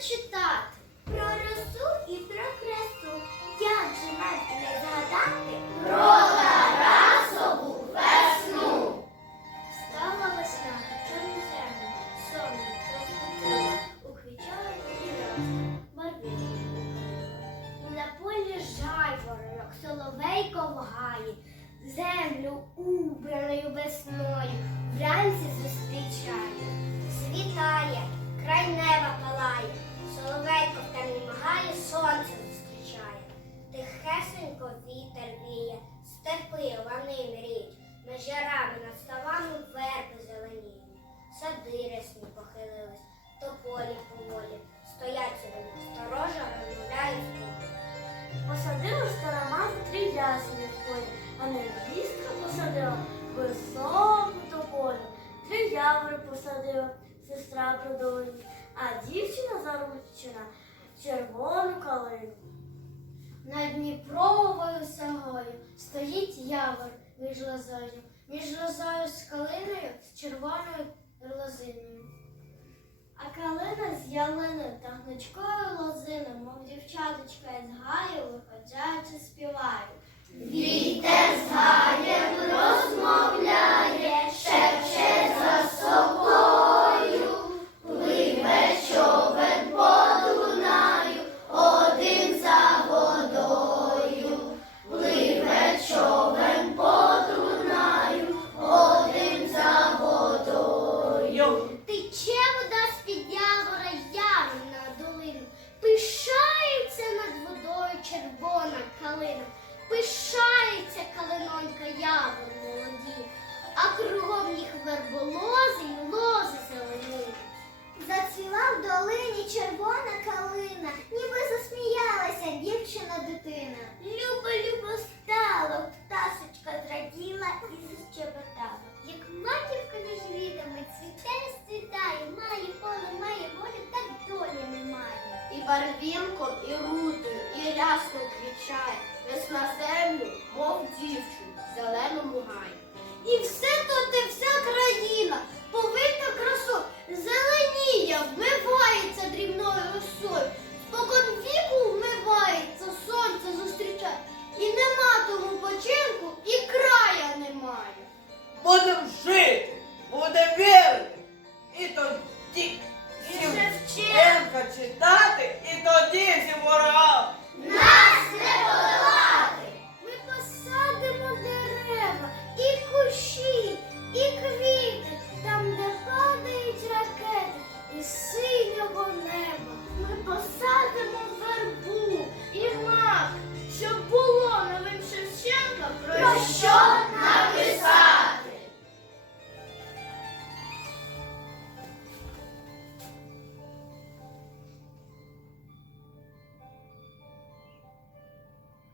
читати про росу і про красу. Як же нам не згадати про Тарасову весну? Встала весна, чорну землю, сонце розпустила, уквічала і росла, барвінки і на полі жайворонок, соловейко вгає, землю убраною весною, вранці зустрічає, степи лани мріють, жарами над ставами верби зеленіють, сади рясні похилились, тополі поволі, стоять собі сторожа, розмовляють кухні. Посадила стара мати три ясені в полі, а невістка посадила високу тополю. Три явори посадила сестра продовжує, а дівчина заручена червону калину. Над Дніпровою сагою стоїть явор між лозою, між лозою з калиною, з червоною лозиною. А калина з ялиною та гнучкою лозиною, мов дівчаточка із гаю, виходячи, співають. Війте з червона калина, пишається калинонька явор молоді, а кругом їх верболози й лози зелені. Барвінком, і рутою, і рясно квічає. Весна землю, мов дівчу, в зеленому гай. І все то ти вся країна,